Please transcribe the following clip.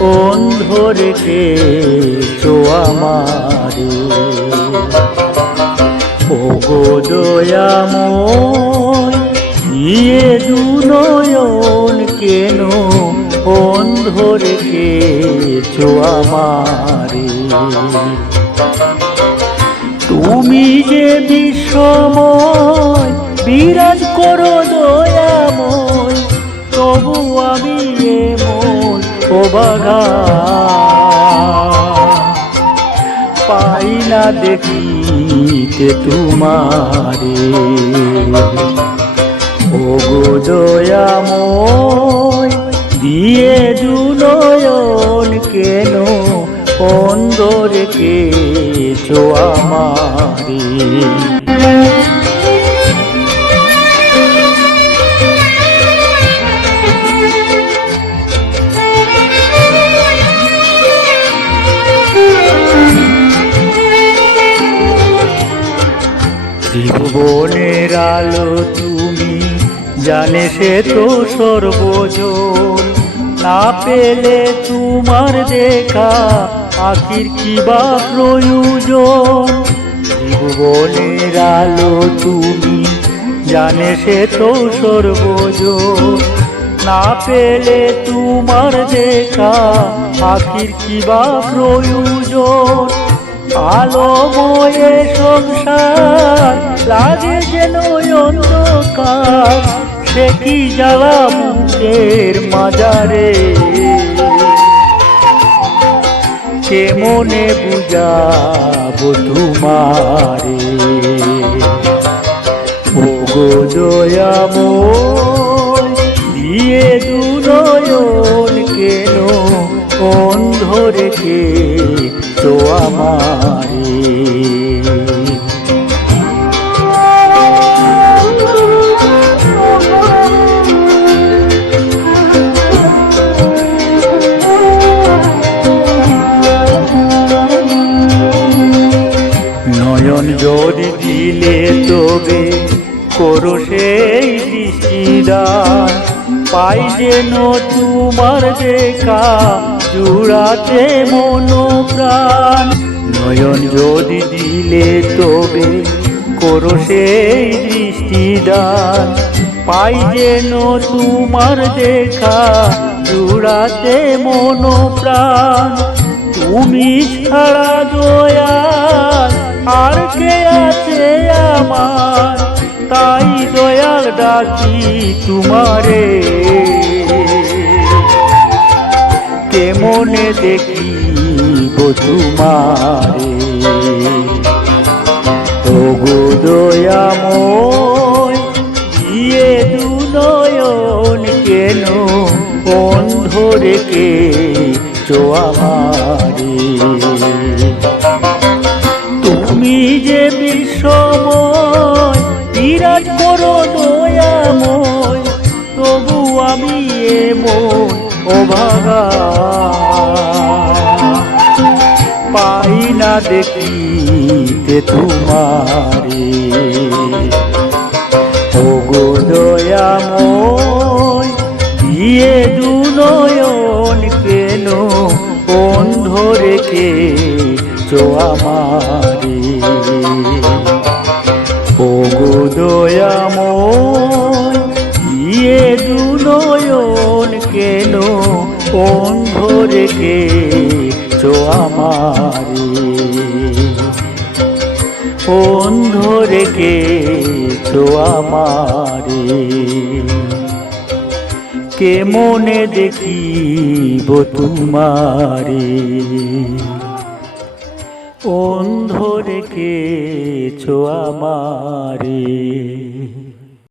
কোন ধরেকে চোয়ামারে ওগো দয়াময়, নিয়ে দুনয়ন কেন অন্ধ রেখে চোয়ামারে তুমি যে বিশ্বময় বিরাজ করো দয়াময়, তবু আমি এ অবাগা পাই না দেখিতে তোমারে। ও গো দয়াময় দিয়ে দুনয়ন কেন অন্ধ রেখেছো আমারে? ত্রিভুবনের আলো তুমি, জানে সে তো সর্বজন। না পেলে তোমার দেখা, আখির কি বা প্রয়োজন? ত্রিভুবনের আলো তুমি, জানে সে তো সর্বজন। না পেলে তোমার দেখা, আখির কি বা প্রয়োজন? আলোময়ে সংসার, লাগে যেন অন্ধকার। সে কি জ্বালা মুখের মাজারে? কে মনে বুঝাবো তোমারে? ও গো দয়াময়, দিয়ে দুনয়ন কেন অন্ধ রেখে তো আমারে নয়ন দিলে তবে করো সেই দৃষ্টিদান পাই যেন তোমার দেখা জুড়াতে মন নয়ন যদি দিলে তবে করো সেই দৃষ্টিদান। পাই যেন তোমার দেখা, জুড়াতে মন প্রাণ তুমি ছাড়া দয়াল, আর কে আছে আমার? তাই দয়াল ডাকি তোমারে। কেমনে দেখিব তোমারে ওগো দয়াময় দিয়ে দু নয়ন কেন অন্ধ রেখে চো আমারে তুমি যে বিশ্বময় বিরাজ করো দয়াময়, তবু আমি এমন অভাগা দেখিতে তোমারে। ও গো দয়াময়, দিয়ে দু নয়ন কেন অন্ধ রেখে চো আমারে? ও গো দয়াময়, দিয়ে দু নয়ন কেন অন্ধ রেখে চো আমারে? অন্ধ রেখেছো আমারে। কে মনে দেখিব তোমারে? অন্ধরে রেখেছো আমারে।